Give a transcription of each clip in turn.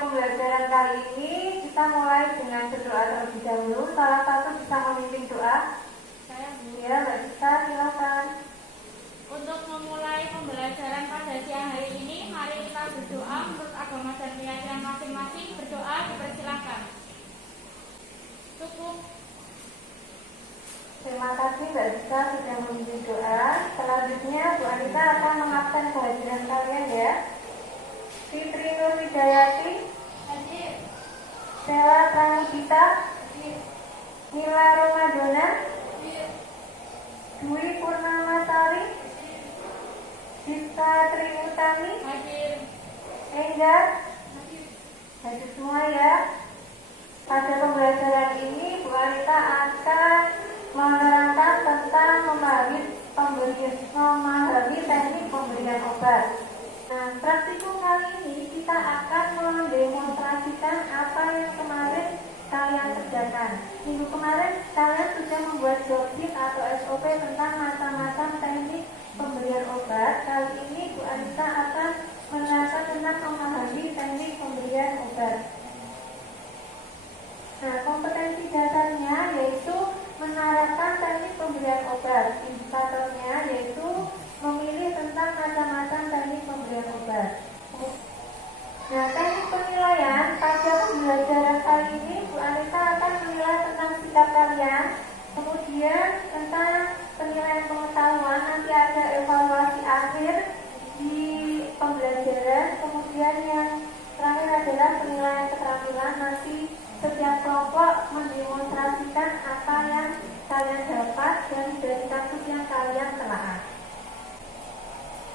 pembelajaran kali ini kita mulai dengan berdoa terlebih dahulu. Salah satu bisa memimpin doa. Saya Bu. Ya, Mbak Gita, silakan. Untuk memulai pembelajaran pada siang hari ini, mari kita berdoa menurut agama dan keyakinan masing-masing. Berdoa dipersilakan. Cukup. Terima kasih Mbak Gita sudah memimpin doa. Selanjutnya Bu Anita akan mengabsen kehadiran kalian ya. Fitri Nur Widayati, Hadir. Stella Pranudita, Hadir. Mila Romadona, Hadir. Dwi Purnamasari, Dita Triutami, Hadir. Enggar, Hadir. hadir semua ya. Pada pembelajaran ini Bu Anita akan menerangkan tentang memahami teknik pemberian obat. Nah, praktikum kali ini kita akan mendemonstrasikan apa yang kemarin kalian kerjakan. Minggu kemarin kalian sudah membuat jobsit atau SOP tentang macam-macam teknik pemberian obat. Kali ini Bu Anita akan menerangkan tentang memahami teknik pemberian obat. Nah, kompetensi dasarnya yaitu menerapkan teknik pemberian obat. Indikatornya yaitu memilih tentang macam-macam teknik pemberian obat. Nah, teknik penilaian pada pembelajaran kali ini Bu Anita akan menilai tentang sikap kalian, kemudian tentang penilaian pengetahuan, nanti ada evaluasi akhir di pembelajaran, kemudian yang terakhir adalah penilaian keterampilan. Nanti setiap kelompok mendemonstrasikan apa yang kalian dapat dari kasus yang kalian telah.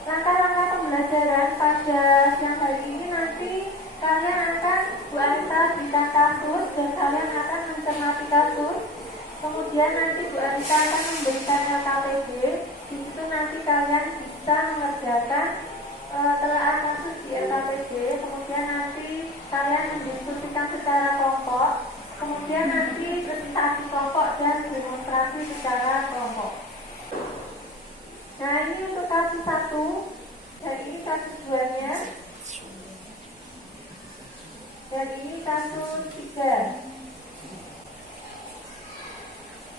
Langkah-langkah pembelajaran pada siang hari ini nanti kalian akan Bu Anita berikan kasus dan kalian akan mencermati kasus. Kemudian nanti Bu Anita akan memberikan LKPD. Di situ nanti kalian bisa mengerjakan telaah kasus di LKPD. Kemudian nanti kalian mendiskusikan secara kelompok. Kemudian nanti presentasi kelompok dan demonstrasi secara kelompok. Nah, ini untuk kasus 1. Dan ini kasus 2-nya. Dan ini kasus 3.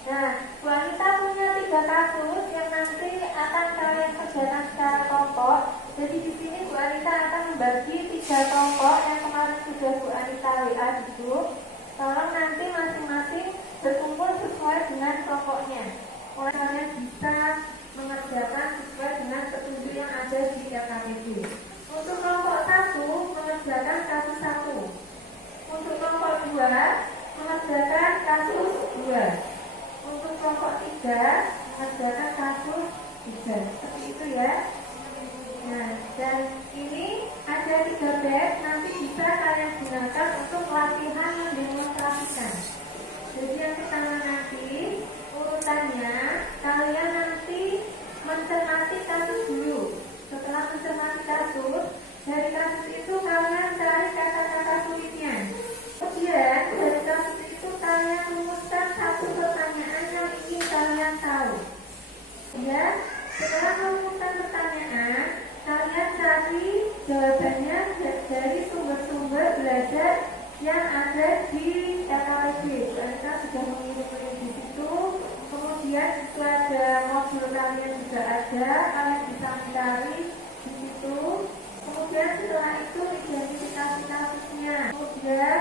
Nah, Bu Anita punya 3 kasus yang nanti akan kalian kerjakan secara kelompok. Jadi di sini Bu Anita akan membagi 3 kelompok yang kemarin sudah Bu Anita WA di grup. Tolong nanti masing-masing berkumpul sesuai dengan kelompoknya. Mulai kalian bisa mengerjakan sesuai dengan petunjuk yang ada di LKPD. Untuk kelompok 1 mengerjakan kasus 1. Untuk kelompok 2 mengerjakan kasus 2. Untuk kelompok 3 mengerjakan kasus 3. Seperti itu ya. Nah, dan ini ada 3 batch, nanti bisa kalian gunakan untuk latihan mendemonstrasikan. Jadi yang pertama nanti urutannya kalian nanti mencermati kasus dulu. Setelah mencermati kasus, dari kasus itu kalian cari kata-kata sulitnya. Kemudian dari kasus itu kalian rumuskan satu pertanyaan yang ingin kalian tahu. Ya, setelah merumuskan pertanyaan, kalian cari jawabannya dari sumber-sumber belajar yang ada di LKPD. Mereka sudah mengirim di situ. Kemudian itu ada modul kalian juga ada, kalian bisa mencari di situ. Kemudian setelah itu identifikasi kasusnya. Kemudian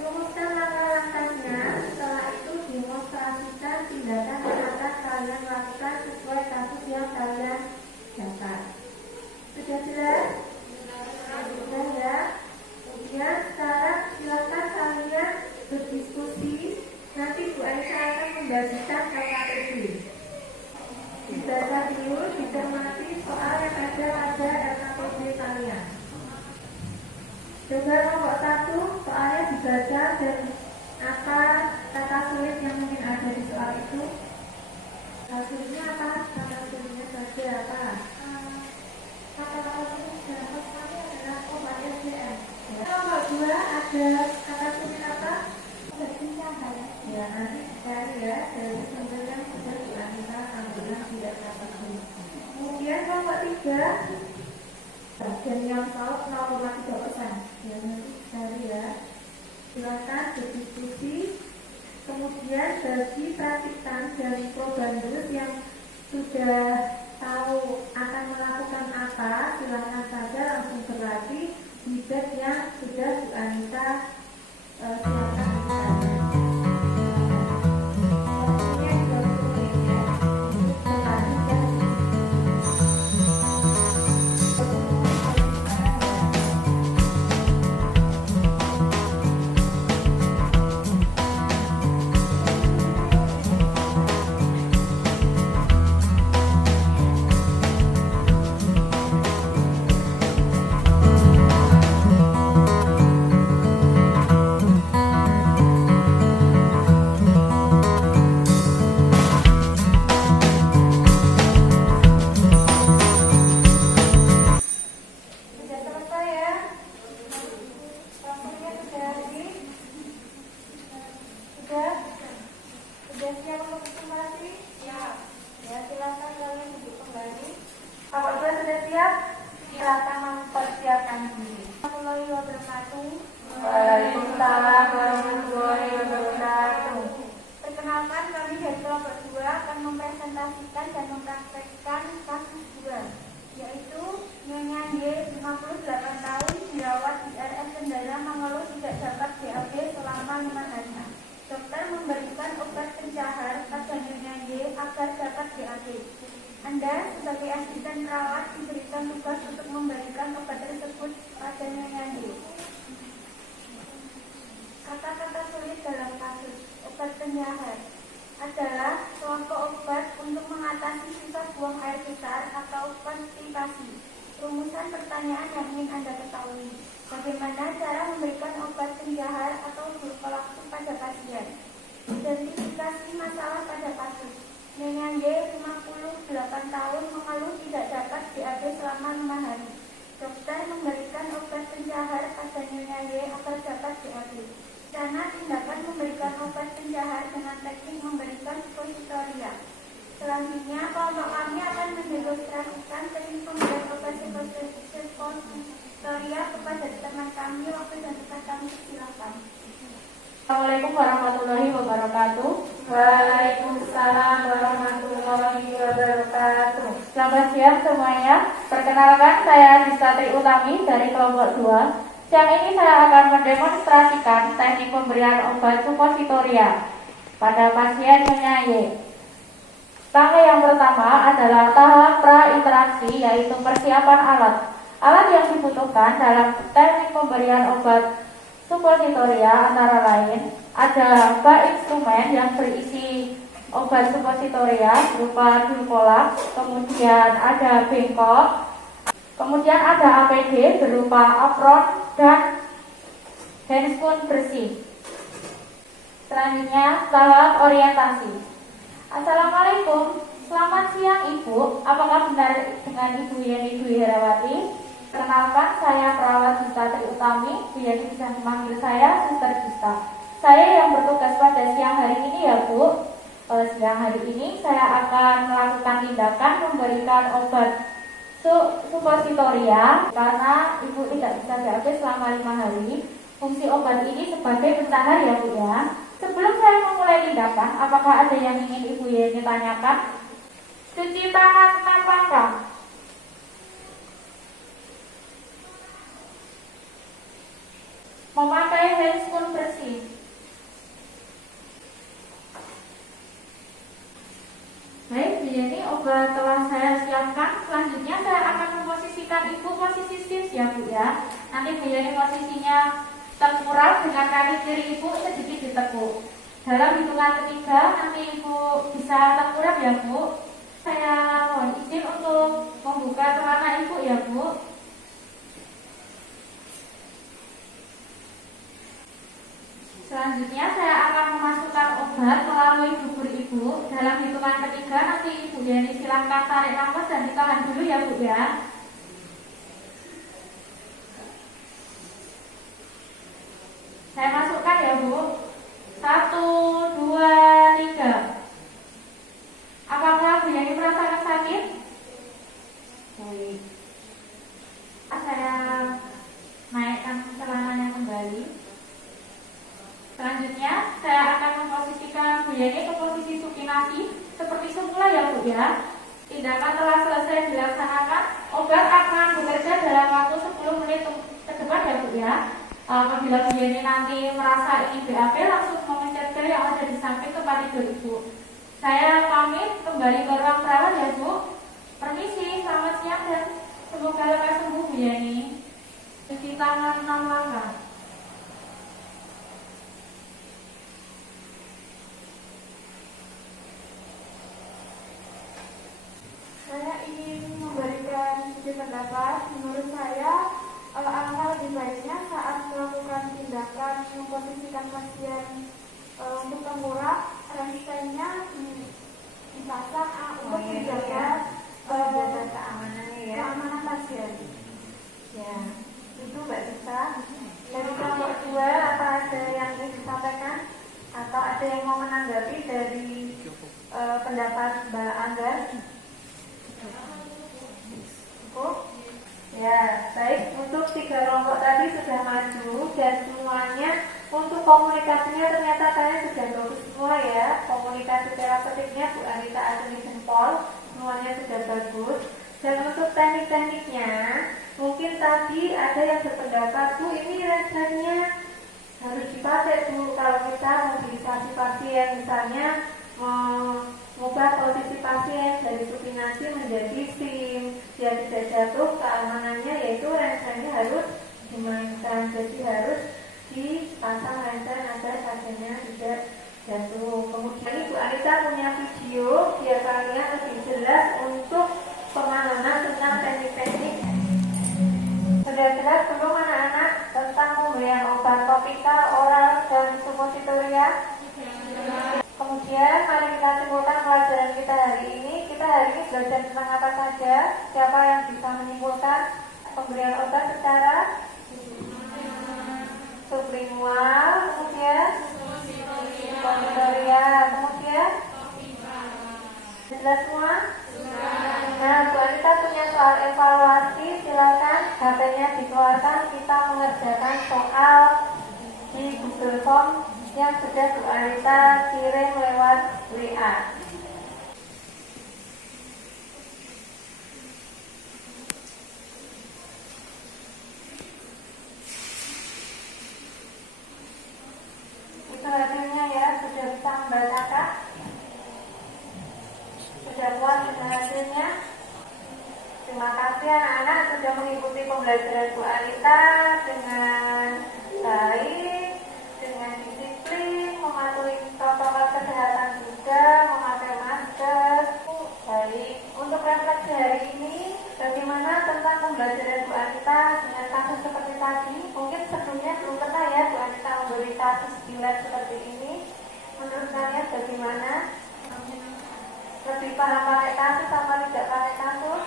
rumuskan langkah-langkahnya. Setelah itu demonstrasikan tindakan yang akan kalian lakukan sesuai kasus yang kalian dapat. Sudah jelas? Sudah ya? Kemudian sekarang silakan kalian berdiskusi. Nanti Bu Anita akan membagikan LKPD. Dibaca dulu, dicermati soal yang ada pada LKPD kalian. Coba kelompok 1 soalnya dibaca dan apa kata sulit yang mungkin ada di soal itu. Hasilnya apa? Kata sulitnya saja apa? Kata sulit dalam kami adalah obat SDM. Kelompok 2 ada kata sulit apa? Ya, nanti cari ya dari sumber yang sudah diantar ambilan tidak dapat. Kemudian kelompok 3 Dan yang salah 0,3%. Ya, nanti cari ya. Silakan berdiskusi. Kemudian bagi praktikan dari probandus yang sudah tahu akan melakukan apa, silakan saja langsung berlatih di bed yang sudah Bu Anita siapkan di sana. Waktunya 20 menit ya, untuk berlatih dan sudah selesai ya. Waktunya sudah habis. Sudah siap untuk presentasi? Siap. Ya, silakan kalian duduk kembali. Apabila sudah siap, silakan mempersiapkan diri. Warahmatullahi wabarakatuh. Waalaikumsalam warahmatullahi wabarakatuh. Perkenalkan, kami dari kelompok 2 akan mempresentasikan dan mempraktekkan kasus 2, yaitu Nyonya Y 58 tahun dirawat di RS Kendala mengeluh tidak dapat BAB selama 5 hari. Dokter memberikan obat pencahar pada Nyonya Y agar dapat BAB. Anda sebagai asisten perawat diberikan tugas untuk memberikan obat tersebut pada Nyonya Y. Kata-kata sulit dalam kasus obat pencahar adalah kelompok obat untuk mengatasi sifat buang air besar atau konstipasi. Rumusan pertanyaan yang ingin Anda ketahui: bagaimana cara memberikan obat pencahar atau glukolaktu pada pasien? Identifikasi masalah pada kasus. Nyonya Y 58 tahun mengeluh tidak dapat BAB selama 5 hari. Dokter memberikan obat pencahar pada Nyonya Y agar dapat BAB. Cara tindakan memberikan obat pencahar dengan teknik memberikan suppositoria. Selanjutnya, kelompok kami akan mendemonstrasikan teknik pemberian obat suppositoria kepada teman kami. Waktu dan tempat kami silakan. Assalamualaikum warahmatullahi wabarakatuh. Waalaikumsalam warahmatullahi wabarakatuh. Selamat siang semuanya. Perkenalkan, saya Dista Tri Utami dari kelompok 2. Siang ini saya akan mendemonstrasikan teknik pemberian obat suppositoria pada pasien Nyonya Y. Tahap yang pertama adalah tahap pra-interaksi, yaitu persiapan alat. Alat yang dibutuhkan dalam teknik pemberian obat suppositoria antara lain ada bak instrumen yang berisi obat suppositoria berupa dulkolak, kemudian ada bengkok, kemudian ada APD berupa apron dan handscoon bersih. Selanjutnya tahap orientasi. Assalamualaikum, selamat siang Ibu. Apakah benar dengan Ibu Yeni Dwi Herawati? Perkenalkan, saya perawat Dista Tri Utami. Bu Yeni bisa memanggil saya Suster Dista. Saya yang bertugas pada siang hari ini ya Bu. Siang hari ini saya akan melakukan tindakan memberikan obat suppositoria karena Ibu tidak bisa BAB selama 5 hari. Fungsi obat ini sebagai pencahar ya Bu ya. Sebelum saya memulai tindakan, apakah ada yang ingin Ibu Yeni tanyakan? Cuci tangan tanpa enggak? Memakai handscoon bersih. Baik, Bu Yeni, obat telah saya siapkan. Selanjutnya saya akan memposisikan Ibu posisi sit ya Bu ya. Nanti Bu Yeni posisinya tengkurap dengan kaki kiri Ibu sedikit ditekuk. Dalam hitungan ketiga nanti Ibu bisa tengkurap ya Bu. Saya mohon izin untuk membuka celana Ibu ya Bu. Selanjutnya saya akan memasukkan obat melalui dubur Ibu. Dalam hitungan ketiga nanti Ibu Yeni silakan tarik nafas dan ditahan dulu ya Bu ya. Saya masukkan ya Bu. 1, 2, 3. Apakah Bu Yeni merasakan sakit? Baik. ya. Tindakan telah selesai dilaksanakan, obat akan bekerja dalam waktu 10 menit ke depan ya Bu ya. Apabila Bu Yeni nanti merasa ini BAP, langsung memencet klik yang ada di samping tempat tidur Ibu. Saya pamit kembali ke ruang perawat ya Bu. Permisi, selamat siang dan semoga lekas sembuh Bu Yeni. Cuci tangan 6 langkah. Saya ingin memberikan sedikit pendapat. Menurut saya, alangkah lebih baiknya saat melakukan tindakan memposisikan pasien untuk tengkurap, ranselnya dipasang untuk menjaga keamanan pasien. Ya, itu Mbak Sita. Dari kelompok 2, apa ada yang ingin disampaikan atau ada yang mau menanggapi dari pendapat Mbak Angga? Ya, baik. Untuk 3 kelompok tadi sudah maju dan semuanya untuk komunikasinya ternyata kalian sudah bagus semua ya. Komunikasi terapeutiknya Bu Anita acungi jempol, semuanya sudah bagus. Dan untuk teknik-tekniknya, mungkin tadi ada yang berpendapat, Bu ini rasanya harus dipakai Bu kalau kita mobilisasi pasien, misalnya mengubah posisi pasien dari supinasi menjadi SIM, dia tidak jatuh, keamanannya yaitu ranselnya harus dimainkan, jadi harus dipasang ransel agar pasiennya tidak jatuh. Kemudian Ibu Anita punya video biar kalian lebih jelas untuk pemahaman tentang teknik-teknik. Sudah jelas belum anak-anak tentang pemberian obat topikal, oral, dan suppositoria? Kemudian mari kita simpulkan pelajaran kita hari ini. Kita hari ini belajar tentang apa saja? Siapa yang bisa menyimpulkan pemberian obat secara sublingual, kemudian suppositoria, kemudian jelas semua? Nah, Bu Anita punya soal evaluasi, silakan HP-nya dikeluarkan, kita mengerjakan soal di Google Form yang sudah Bu Anita kirim lewat WA. Itu hasilnya ya, sudah bisa membacakan? Sudah puas dengan hasilnya? Terima kasih anak-anak sudah mengikuti pembelajaran Bu Anita dengan baik, dengan disiplin, mematuhi protokol kesehatan juga, memakai masker. Baik, untuk refleksi hari ini, bagaimana tentang pembelajaran Bu Anita dengan kasus seperti tadi? Mungkin sebelumnya belum pernah ya Bu Anita memberi kasus di lab seperti ini. Menurut kalian bagaimana? Lebih paham pakai kasus sama tidak pakai kasus?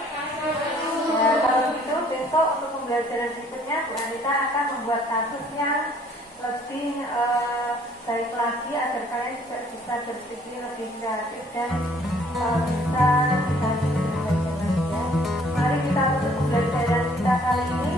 Ya, kalau gitu besok untuk pembelajaran berikutnya Bu Anita akan membuat kasus yang lebih baik lagi agar kalian juga bisa berpikir lebih kreatif dan bisa belajar. Mari kita tutup pembelajaran kita kali ini